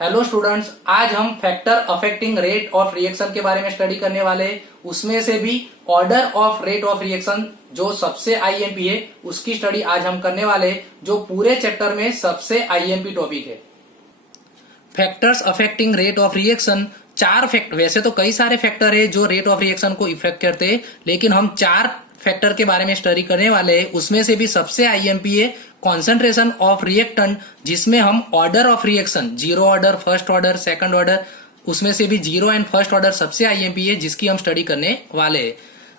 Hello students, आज हम factor affecting rate of reaction के बारे में स्टडी करने वाले हैं। उसमें से भी order of rate of reaction जो सबसे आईएमपी है उसकी स्टडी आज हम करने वाले हैं, जो पूरे चैप्टर में सबसे आईएमपी टॉपिक है। Factors affecting rate of reaction, चार फैक्टर, वैसे तो कई सारे फैक्टर है जो रेट ऑफ रिएक्शन को इफेक्ट करते हैं, लेकिन हम चार फैक्टर के बारे में स्टडी करने वाले हैं। उसमें से भी सबसे आईएमपी है कॉन्सेंट्रेशन ऑफ रिएक्टेंट, जिसमें हम order of reaction, zero order, first order, second order, उसमें से भी जीरो एंड फर्स्ट ऑर्डर सबसे आईएमपी है, जिसकी हम स्टडी करने वाले हैं।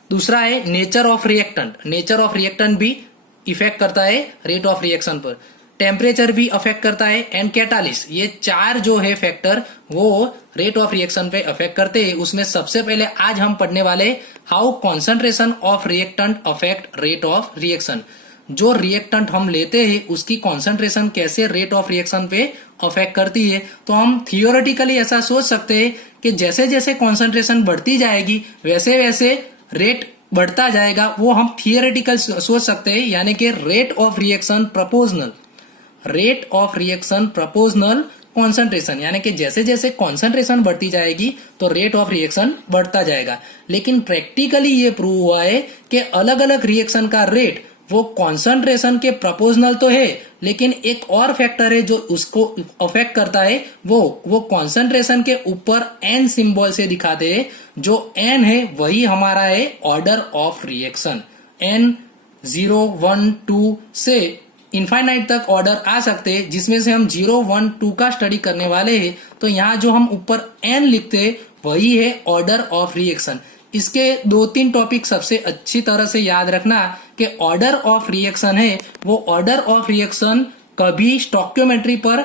दूसरा है nature of reactant, nature of reactant भी इफेक्ट करता है रेट ऑफ रिएक्शन पर। टेम्परेचर भी अफेक्ट करता है एंड कैटालिस्ट, ये चार जो है फैक्टर वो रेट ऑफ रिएक्शन पे अफेक्ट करते हैं। उसमें सबसे पहले आज हम पढ़ने वाले how concentration of reactant affect rate of reaction. जो रिएक्टेंट हम लेते हैं उसकी कॉन्सेंट्रेशन कैसे रेट ऑफ रिएक्शन पे अफेक्ट करती है। तो हम थियोरेटिकली ऐसा सोच सकते हैं कि जैसे जैसे कॉन्सेंट्रेशन बढ़ती जाएगी वैसे वैसे रेट बढ़ता जाएगा, वो हम थियोरेटिकल सोच सकते हैं, यानी कि rate of reaction proportional, rate of reaction proportional concentration, यानी कि जैसे जैसे कॉन्सेंट्रेशन बढ़ती जाएगी तो रेट ऑफ रिएक्शन बढ़ता जाएगा। लेकिन प्रैक्टिकली ये प्रूव हुआ है कि अलग अलग रिएक्शन का रेट वो कॉन्सेंट्रेशन के प्रपोजनल तो है, लेकिन एक और फैक्टर है जो उसको अफेक्ट करता है, वो कॉन्सेंट्रेशन के ऊपर एन सिंबल से दिखाते हैं। जो एन है वही हमारा है ऑर्डर ऑफ रिएक्शन। एन 0, 1, 2 से इनफाइनाइट तक ऑर्डर आ सकते हैं, जिसमें से हम 0, 1, 2 का स्टडी करने वाले हैं। तो यहाँ जो हम ऊपर एन लिखते हैं वही है ऑर्डर ऑफ रिएक्शन। इसके 2-3 टॉपिक सबसे अच्छी तरह से याद रखना कि ऑर्डर ऑफ रिएक्शन है वो ऑर्डर ऑफ रिएक्शन कभी स्टोइकियोमेट्री पर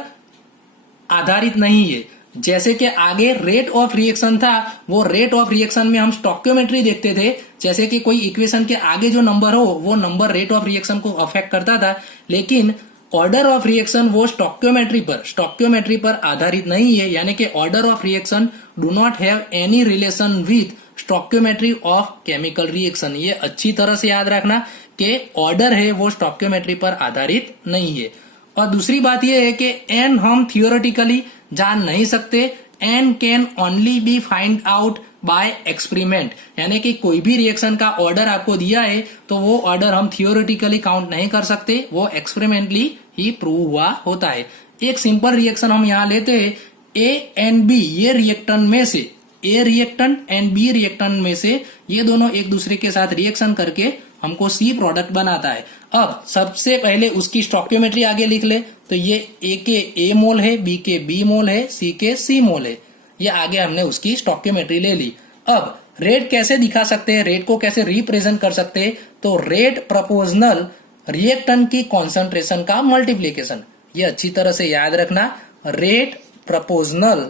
आधारित नहीं है। जैसे कि आगे रेट ऑफ रिएक्शन था, वो रेट ऑफ रिएक्शन में हम स्टोइकियोमेट्री देखते थे, जैसे कि कोई इक्वेशन के आगे जो नंबर हो वो नंबर रेट ऑफ रिएक्शन को अफेक्ट करता था। लेकिन ऑर्डर ऑफ रिएक्शन वो स्टोइकियोमेट्री पर आधारित नहीं है, यानी कि order of reaction do not have any relation with stoichiometry of chemical reaction. ये अच्छी तरह से याद रखना कि ऑर्डर है वो स्टोइकियोमेट्री पर आधारित नहीं है। और दूसरी बात यह है कि एन हम थियोरेटिकली जान नहीं सकते, an can only be find out by experiment, यानी कि कोई भी रिएक्शन का ऑर्डर आपको दिया है तो वो ऑर्डर हम थियोरेटिकली काउंट नहीं कर सकते, वो एक्सपेरिमेंटली ही प्रूव हुआ होता है। एक सिंपल रिएक्शन हम यहाँ लेते हैं, ए एंड बी, ये रिएक्टेंट में से ए रिएक्टेंट एंड बी रिएक्टेंट में से ये दोनों एक दूसरे के साथ रिएक्शन करके हमको सी प्रोडक्ट बनाता है। अब सबसे पहले उसकी स्टोइकियोमेट्री आगे लिख ले, तो ये ए के ए मोल है, बी के बी मोल है, सी के सी मोल है। ये आगे हमने उसकी स्टोइकियोमेट्री ले ली। अब रेट कैसे दिखा सकते हैं, रेट को कैसे रिप्रेजेंट कर सकते हैं, तो रेट प्रपोजनल रिएक्टेंट की कॉन्सेंट्रेशन का मल्टीप्लीकेशन। ये अच्छी तरह से याद रखना, रेट प्रपोजनल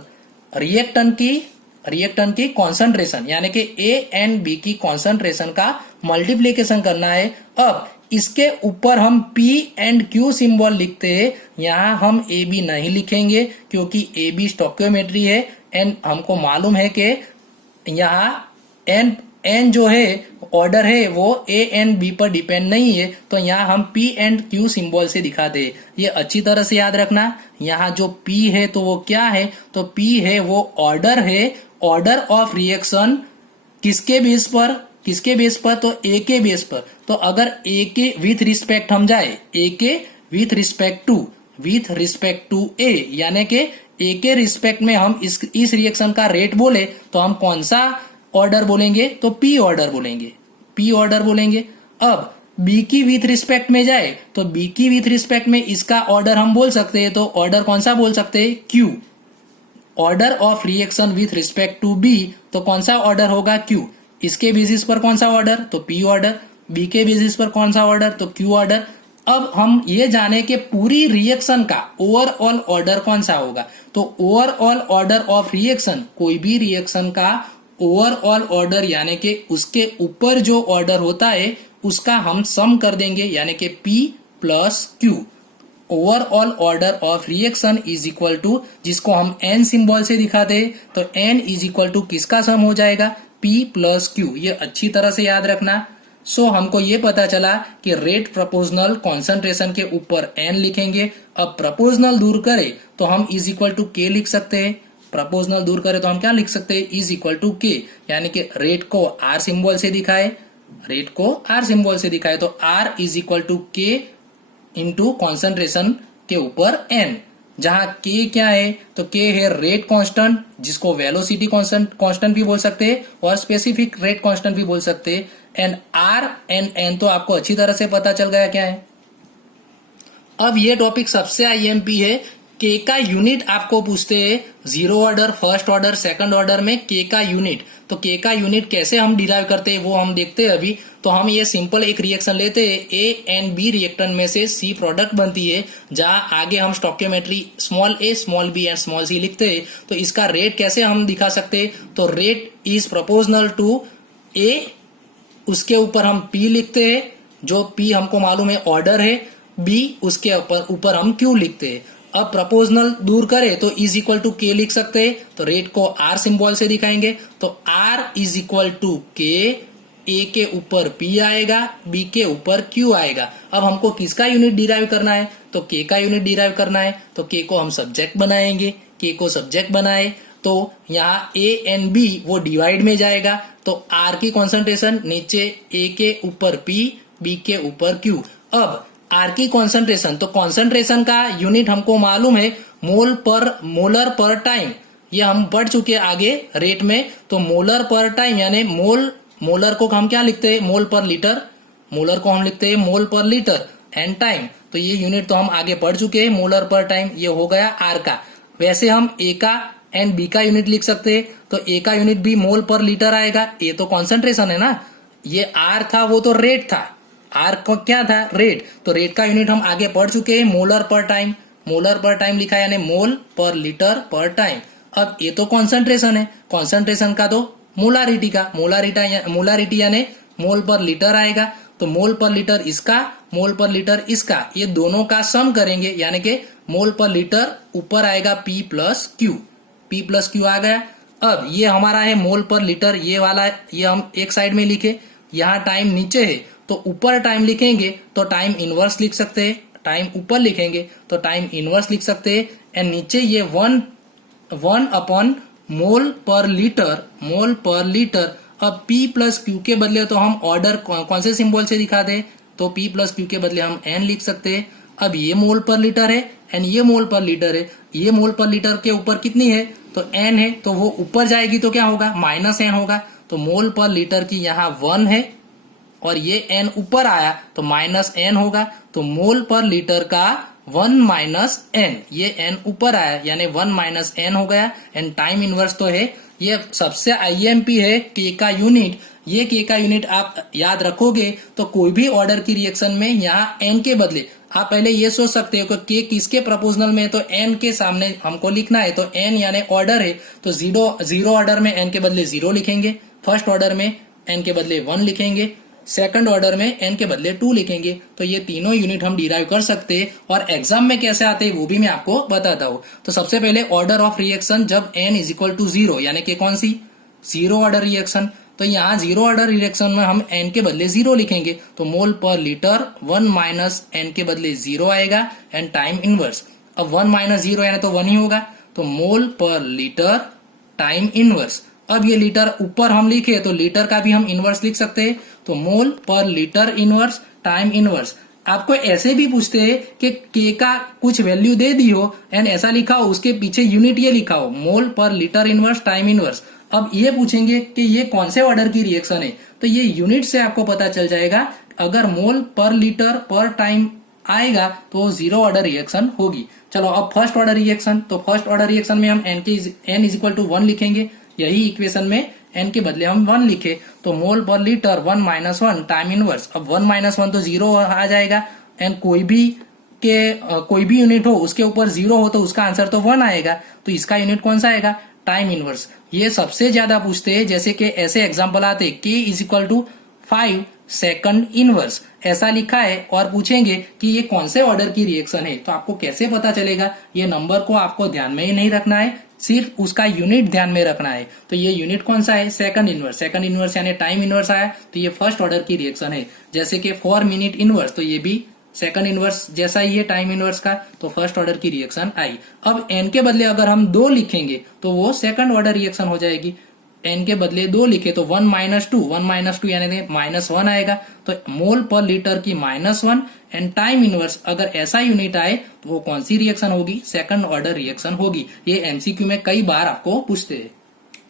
रिएक्टेंट की कॉन्सेंट्रेशन, यानी कि ए एंड बी की कॉन्सेंट्रेशन का मल्टीप्लीकेशन करना है। अब इसके ऊपर हम P एंड Q सिंबल लिखते हैं। यहाँ हम ए बी नहीं लिखेंगे क्योंकि ए बी स्टोइकियोमेट्री है एंड हमको मालूम है कि यहाँ एन जो है ऑर्डर है वो ए एंड बी पर डिपेंड नहीं है, तो यहाँ हम P एंड Q सिंबल से दिखाते हैं। ये अच्छी तरह से याद रखना। यहाँ जो P है तो वो क्या है, तो P है वो ऑर्डर है, ऑर्डर ऑफ रिएक्शन किसके बेस पर, तो ए के बेस पर। तो अगर ए के विथ रिस्पेक्ट हम जाए, ए के विथ रिस्पेक्ट टू ए, यानी कि ए के रिस्पेक्ट में हम इस रिएक्शन का रेट बोले तो हम कौन सा ऑर्डर बोलेंगे, तो पी ऑर्डर बोलेंगे। अब बी की विथ रिस्पेक्ट में जाए तो बी की विथ रिस्पेक्ट में इसका ऑर्डर हम बोल सकते हैं, तो ऑर्डर कौन सा बोल सकते हैं, Q. Order of reaction with respect to B, तो कौन सा ऑर्डर होगा, क्यू। इसके बेसिस पर कौन सा ऑर्डर, तो पी ऑर्डर। बी के बेसिस पर कौन सा ऑर्डर, तो क्यू ऑर्डर। अब हम ये जाने कि पूरी रिएक्शन का ओवरऑल ऑर्डर कौन सा होगा, तो ओवरऑल ऑर्डर ऑफ रिएक्शन, कोई भी रिएक्शन का ओवरऑल ऑर्डर, यानी कि उसके ऊपर जो ऑर्डर होता है उसका हम सम कर देंगे, यानी कि P plus Q। Overall order of reaction is equal to, जिसको हम N सिंबल से दिखाते हैं, तो N इज इक्वल टू किसका सम हो जाएगा, P प्लस Q। ये अच्छी तरह से याद रखना। सो हमको ये पता चला कि रेट प्रोपोर्शनल कॉन्सेंट्रेशन के ऊपर एन लिखेंगे। अब प्रोपोर्शनल दूर करें तो हम इज इक्वल टू के लिख सकते हैं। प्रोपोर्शनल दूर करें तो हम क्या लिख सकते हैं, इज इक्वल टू के, यानी कि रेट को आर सिंबल से दिखाए, रेट को आर सिंबल से दिखाए तो आर इज इक्वल टू के इंटू कॉन्सेंट्रेशन के ऊपर एन, जहां के क्या है तो के है रेट कांस्टेंट, जिसको वेलोसिटी कांस्टेंट भी बोल सकते हैं और स्पेसिफिक रेट कांस्टेंट भी बोल सकते हैं। एंड आर एंड एन तो आपको अच्छी तरह से पता चल गया क्या है। अब ये टॉपिक सबसे आईएमपी है। के का यूनिट आपको पूछते हैं, zero order, first order, second order में के का यूनिट। तो के का यूनिट कैसे हम डिराइव करते हैं वो हम देखते हैं अभी। तो हम ये सिंपल एक रिएक्शन लेते हैं, ए एंड बी रिएक्टेंट में से सी प्रोडक्ट बनती है, जहां आगे हम stoichiometry small a, small b and small c लिखते हैं। तो इसका रेट कैसे हम दिखा सकते हैं, तो रेट इज प्रोपोर्शनल टू ए, उसके ऊपर हम पी लिखते हैं, जो पी हमको मालूम है ऑर्डर है, बी उसके ऊपर हम क्यू लिखते हैं। अब प्रोपोर्शनल दूर करें तो इज इक्वल टू के लिख सकते हैं, तो रेट को आर सिंबल से दिखाएंगे, तो आर इज इक्वल टू के, ए के ऊपर पी आएगा, बी के ऊपर क्यू आएगा। अब हमको किसका यूनिट डिराइव करना है, तो के का यूनिट डिराइव करना है। तो के को हम सब्जेक्ट बनाएंगे, के को सब्जेक्ट बनाए तो यहाँ ए एंड बी वो डिवाइड में जाएगा, तो आर की कॉन्सेंट्रेशन नीचे ए के ऊपर पी, बी के ऊपर क्यू। अब आर की कॉन्सेंट्रेशन, तो कॉन्सेंट्रेशन का यूनिट हमको मालूम है मोलर पर टाइम, ये हम पढ़ चुके हैं आगे रेट में। तो मोलर पर टाइम यानी मोलर को हम क्या लिखते हैं, मोल पर लीटर, मोलर को हम लिखते हैं मोल पर लीटर एंड टाइम, तो ये यूनिट तो हम आगे पढ़ चुके हैं, मोलर पर टाइम, ये हो गया आर का। वैसे हम ए का एंड बी का यूनिट लिख सकते हैं, तो ए का यूनिट भी मोल पर लीटर आएगा, ए तो कॉन्सेंट्रेशन है ना, ये आर था वो तो रेट था, आर को क्या था रेट, तो रेट का यूनिट हम आगे पढ़ चुके हैं मोलर पर टाइम, मोलर पर टाइम लिखा यानी मोल पर लीटर पर टाइम। अब ये तो कॉन्सेंट्रेशन है, कॉन्सेंट्रेशन का तो मोलारिटी का, मोलारिटी यानी मोल पर लीटर आएगा, तो मोल पर लीटर इसका, मोल पर लीटर इसका, ये दोनों का सम करेंगे यानी कि मोल पर लीटर ऊपर आएगा P plus Q, P plus Q आ गया। अब ये हमारा है मोल पर लीटर, ये वाला ये हम एक साइड में लिखे, यहाँ टाइम नीचे है तो ऊपर टाइम लिखेंगे तो टाइम इनवर्स लिख सकते हैं, टाइम ऊपर लिखेंगे तो टाइम इनवर्स लिख सकते हैं, एंड नीचे ये वन अपॉन मोल पर लीटर, मोल पर लीटर। अब P प्लस क्यू के बदले तो हम ऑर्डर कौन से सिंबल से दिखा दे, तो P प्लस क्यू के बदले हम N लिख सकते हैं। अब ये मोल पर लीटर है एंड ये मोल पर लीटर है, ये मोल पर लीटर के ऊपर कितनी है तो N है, तो वो ऊपर जाएगी तो क्या होगा माइनस N होगा, तो मोल पर लीटर की यहाँ 1 है और ये N ऊपर आया तो माइनस N होगा, तो मोल पर लीटर का 1 माइनस N, ये N ऊपर आया यानी 1 माइनस N हो गया, एंड टाइम इनवर्स तो है, ये सबसे आईएमपी है के का यूनिट। ये के का यूनिट आप याद रखोगे तो कोई भी ऑर्डर की रिएक्शन में यहाँ N के बदले आप पहले ये सोच सकते हो कि के किसके प्रोपोर्शनल में है, तो N के सामने हमको लिखना है, तो N यानी ऑर्डर है, तो जीरो ऑर्डर में N के बदले 0 लिखेंगे, फर्स्ट ऑर्डर में N के बदले 1 लिखेंगे, सेकंड ऑर्डर में N के बदले 2 लिखेंगे। तो ये तीनों यूनिट हम डिराइव कर सकते हैं, और एग्जाम में कैसे आते हैं वो भी मैं आपको बताता हूँ। तो सबसे पहले ऑर्डर ऑफ रिएक्शन जब N इज इक्वल टू 0, यानी कि कौन सी जीरो ऑर्डर रिएक्शन, तो यहाँ जीरो ऑर्डर रिएक्शन में हम N के बदले 0 लिखेंगे, तो मोल पर लीटर 1 माइनस N के बदले 0 आएगा, एंड टाइम इनवर्स। अब 1 माइनस 0 यानी तो 1 ही होगा, तो मोल पर लीटर टाइम इनवर्स। अब ये लीटर ऊपर हम लिखे तो लीटर का भी हम इनवर्स लिख सकते हैं, तो मोल पर लीटर इनवर्स टाइम इनवर्स। आपको ऐसे भी पूछते हैं कि के का कुछ वैल्यू दे दी हो एंड ऐसा लिखा हो, उसके पीछे यूनिट ये लिखा हो मोल पर लीटर इनवर्स टाइम इनवर्स। अब ये पूछेंगे कि ये कौन से ऑर्डर की रिएक्शन है, तो ये यूनिट से आपको पता चल जाएगा। अगर मोल पर लीटर पर टाइम आएगा तो जीरो ऑर्डर रिएक्शन होगी। चलो अब फर्स्ट ऑर्डर रिएक्शन, तो फर्स्ट ऑर्डर रिएक्शन में हम N इज इक्वल टू 1 लिखेंगे, यही इक्वेशन में N के बदले हम 1 लिखे, तो मोल पर लीटर 1 माइनस 1 टाइम इनवर्स। अब 1 माइनस 1 तो 0 आ जाएगा, एंड कोई भी यूनिट हो उसके ऊपर 0 हो तो उसका आंसर तो 1 आएगा, तो इसका यूनिट कौन सा आएगा टाइम इनवर्स। ये सबसे ज्यादा पूछते हैं, जैसे कि ऐसे एग्जाम्पल आते K is equal to 5 second inverse, ऐसा लिखा है, और पूछेंगे कि ये कौन से ऑर्डर की रिएक्शन है, तो आपको कैसे पता चलेगा, ये नंबर को आपको ध्यान में ही नहीं रखना है, सिर्फ उसका यूनिट ध्यान में रखना है। तो ये यूनिट कौन सा है? Second inverse. सेकंड इनवर्स यानी टाइम इनवर्स आया तो ये फर्स्ट ऑर्डर की रिएक्शन है। जैसे कि 4 मिनट इनवर्स, तो ये भी सेकंड इनवर्स जैसा ही है टाइम इनवर्स का, तो फर्स्ट ऑर्डर की रिएक्शन आई। अब एन के बदले अगर हम 2 लिखेंगे तो वो सेकंड ऑर्डर रिएक्शन हो जाएगी। एन के बदले 2 लिखे तो 1 - 2, 1 - 2 यानी -1 आएगा। तो मोल पर लीटर की -1 एंड टाइम इनवर्स अगर ऐसा यूनिट आए तो वो कौन सी रिएक्शन होगी? सेकंड ऑर्डर रिएक्शन होगी। ये एमसीक्यू में कई बार आपको पूछते हैं।